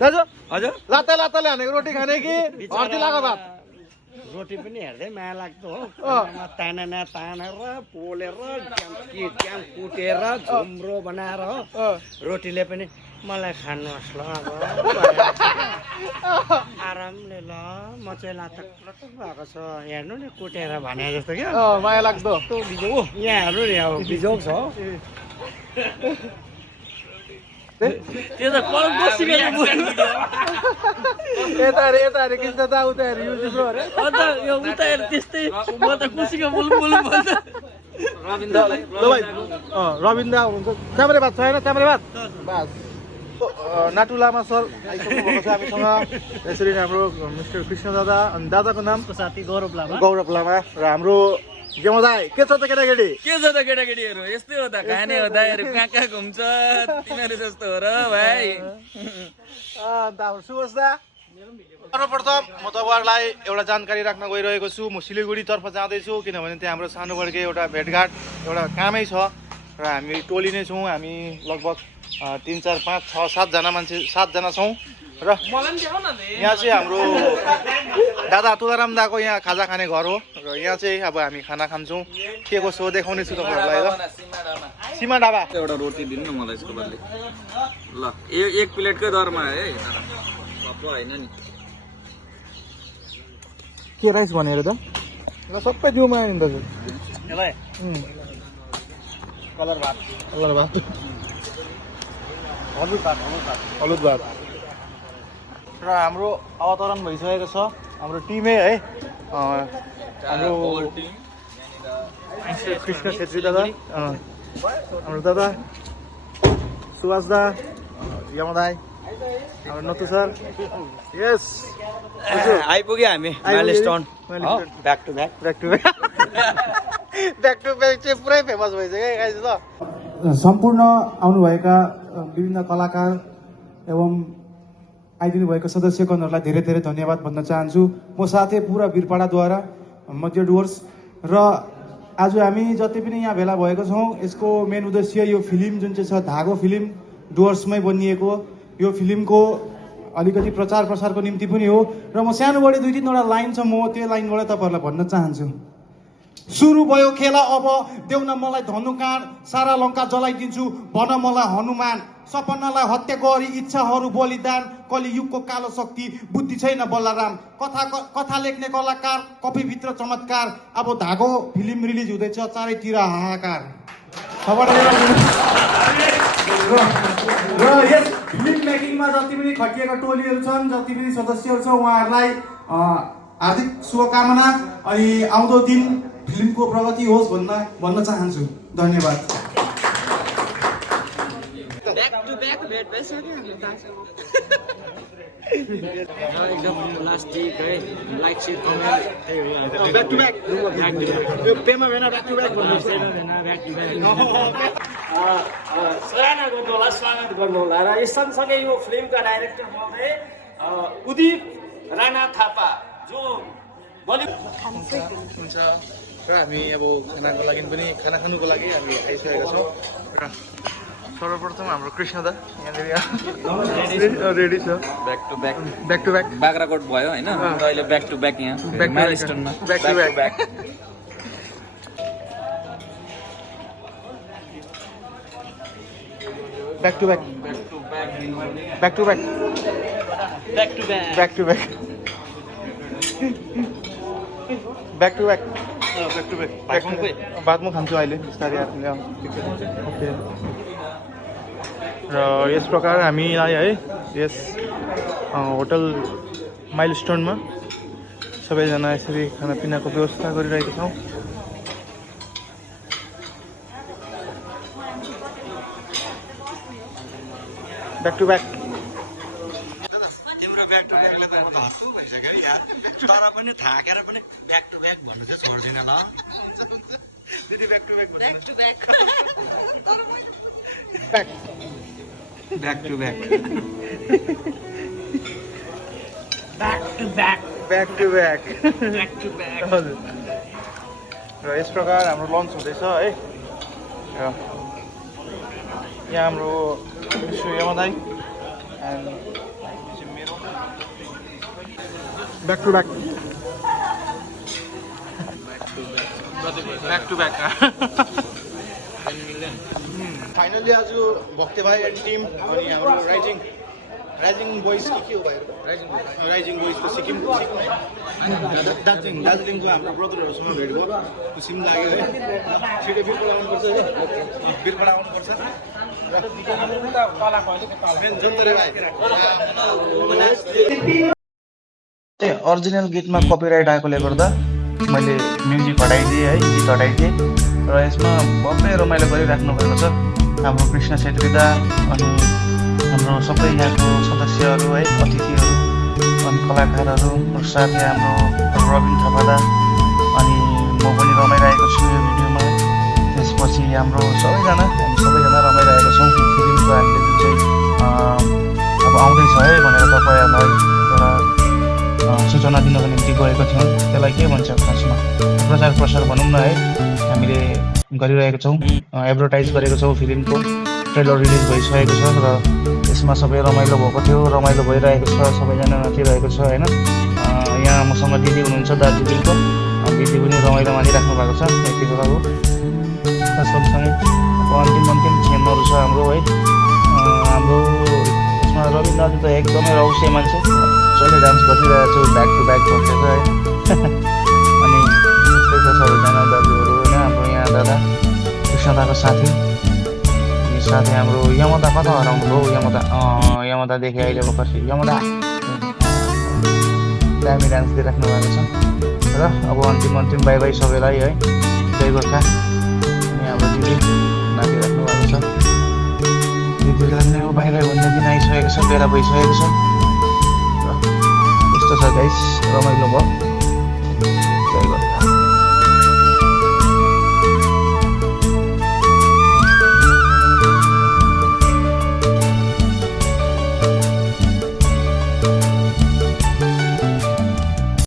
दाजु हजुर लात्ता लात्ताले हानेको रोटी खाने कि हर्दी लाको भात? रोटी पनि हेर्दै माया लाग्दो हो तानेर पोलेर ट्याम कुटेर झुम्रो बनाएर हो रोटीले पनि मलाई खानुहोस् ल आरामले ल म चाहिँ लाटक भएको छ हेर्नु नि कुटेर भने जस्तो क्या माया लाग्दो बिजोग यहाँ हेर्नु नि अब बिजोग छ त्यो त यता अरे किन्छ त उता अरे युज अरे अन्त यो उता हेर त्यस्तै म त खुसीको बुलबुल भन्छ रविन्द्र रविन्द्र हुनुहुन्छ चाम्रे भात छैन चाम्रे भात बास नाटु लामा सर आइसक्नु भएको छ हामीसँग यसरी नै हाम्रो मिस्टर कृष्ण दादा अनि दादाको नाम साथी गौरव लामा र हाम्रो जमदाई के छ त केटाकेटी के छ त केटाकेटीहरू यस्तै हो त खाने हो दाइहरू कहाँ कहाँ घुम्छ तिमीहरू जस्तो हो र भाइ अन्त हाम्रो सुवास दा सर्वप्रथम म तपाईँहरूलाई एउटा जानकारी राख्न गइरहेको छु म सिलगढीतर्फ जाँदैछु किनभने त्यहाँ हाम्रो सानो बढ्के एउटा भेटघाट एउटा कामै छ र हामी टोली नै छौँ हामी लगभग 3 4 5 6 7 जना मान्छे 7 जना छौँ र यहाँ चाहिँ हाम्रो दादा तुलाराम दाको यहाँ खाजा खाने घर हो र यहाँ चाहिँ अब हामी खाना खान्छौँ के कसो देखाउने छु तपाईँहरूलाई ल सीमा ढाबा एउटा रोटी दिनु न मलाई यसको बदली ल एक प्लेटकै दरमा है सबै होइन नि के राइस भनेर त ल सबै दिउमा आयो नि दाजु कलर भात हलुद भात र हाम्रो अवतरण भइसकेको छ हाम्रो टिमै है हाम्रो कृष्ण छेत्री दादा हाम्रो दादा सुभाष दा यमदाई हाम्रो नतु सर यस आइपुग्यो हामी माइलस्टोन ब्याक टु ब्याक चाहिँ पुरै फेमस भइसक्यो गाइस ल सम्पूर्ण आउनुभएका विभिन्न कलाकार एवं आइदिनु भएको सदस्यगणहरूलाई धेरै धेरै धन्यवाद भन्न चाहन्छु म साथै पुरा वीरपाडाद्वारा मध्य डुवर्स र आज हामी जति पनि यहाँ भेला भएको छौँ यसको मेन उद्देश्य यो फिल्म जुन चाहिँ छ धागो फिल्म डुवर्समै बनिएको यो फिल्मको अलिकति प्रचार प्रसारको निम्ति पनि हो र म सानोबडे 2-3वटा लाइन छ म त्यो लाइनबाट तपाईँहरूलाई भन्न चाहन्छु सुरु भयो खेला अब देऊ न मलाई धनुकाँड सारा लङ्का जलाइदिन्छु भन मलाई हनुमान सपनालाई हत्या गरी इच्छाहरू बलिदान कलियुगको कालो शक्ति बुद्धि छैन बलराम कथा लेख्ने कलाकार कपीभित्र चमत्कार अब धागो फिल्म रिलिज हुँदैछ चारैतिर हाहाकार र यस फिल्म मेकिङमा जति पनि खटिएका टोलीहरू छन् जति पनि सदस्यहरू छ उहाँहरूलाई हार्दिक शुभकामना अनि आउँदो दिन फिल्मको प्रगति होस् भन्न चाहन्छु धन्यवाद एकदम प्लास्टिक है like share comment back to back यो पेमा भेना ब्याक टु ब्याक भन्नु सराहना गर्नु होला स्वागत गर्नु होला र यस सँगसँगै यो फिल्मका डाइरेक्टर महोदय उदित राणा थापा जो हुन्छ र हामी अब खानाको लागि पनि खाना खानुको लागि हामी आइसकेका छौँ र सर्वप्रथम हाम्रो कृष्ण दा यहाँनिर रेडी छ ब्याक टु ब्याक बाग्राकोट भयो होइन अहिले ब्याक टु ब्याक यहाँ माइलस्टोनमा back to back back to back back to back back to back back to back बाद म खान्छु अहिले बिस्तारै ओके र यस प्रकार हामीलाई है यस होटल माइलस्टोनमा सबैजना यसरी खानापिनाको व्यवस्था गरिरहेका छौँ ब्याक टु ब्याक तिम्रो ब्याक टु ब्याकले त म त हत्तु भइसक्यो यार तर पनि थाकेर पनि ब्याक टु ब्याक भन्नु चाहिँ छोड्दिन ल दिदी back to back Back to back. Back back to back back to back हजुर र यस प्रकार हाम्रो लन्च हुँदैछ है यहाँ हाम्रो यमदाई and back to back finally आज भक्ते भाइ एन्ड टिम अनि हाम्रो राइजिङ बोइज के हो भाइ राइजिङ बोइजको सिक्किम दार्जिलिङको हाम्रो ब्रदरहरूसँग भेट भयो खुसी पनि लाग्यो है छिटो बिरपाडा आउनुपर्छ है बिरपाडा आउनुपर्छ ओरिजिनल गीतमा कपिराइट आएकोले गर्दा मैले म्युजिक हटाइदिएँ है गीत हटाइदिएँ र यसमा भव्य रमाइलो गरिराख्नु भएको छ हाम्रो कृष्ण छेत्री दा अनि हाम्रो सबै यहाँको सदस्यहरू है अतिथिहरू अनि कलाकारहरू साथै हाम्रो रबिन थापा दा अनि म पनि रमाइरहेको छु यो भिडियोमा त्यसपछि हाम्रो सबैजना रमाइरहेका छौँ फिल्मको हामीले जुन चाहिँ अब आउँदैछ है भनेर तपाईँहरूलाई एउटा सूचना दिनको निम्ति गएको थियौँ त्यसलाई के भन्छ खासमा प्रचार प्रसार भनौँ न है हामीले गरिरहेका छौँ एडभर्टाइज गरेको छौँ फिल्मको ट्रेलर रिलिज भइसकेको छ र यसमा सबै रमाइलो भएको थियो रमाइलो भइरहेको छ सबैजना नाचिरहेको छ होइन यहाँ मसँग दिदी हुनुहुन्छ दार्जिलिङको दिदी पनि रमाइलो मानिराख्नु भएको छ यति बेलाको सँगसँगै अब अन्तिम क्षणहरू छ हाम्रो है हाम्रो यसमा रविन्द्र दाजु त एकदमै रौसे मान्छे जसले डान्स गरिरहेको छु ब्याक टु ब्याक भनिएको है अनि त्यस्तै छ सबैजना दाजुहरू होइन हाम्रो यहाँ दादा कृष्णदाको साथी हाम्रो यमदा कता हराउनु भयो यमदादेखि अहिले भर्खर यमदा दामी डान्स दिइराख्नु भएको छ र अब अन्तिम बाई बाई सबैलाई है जय गोर्खा अनि हाम्रो दिदी नाचिराख्नु भएको छ दिदीलाई पनि अब बाहिर भन्ने दिन आइसकेको छ बेला भइसकेको छ र यस्तो छ गाइस रमाइलो भयो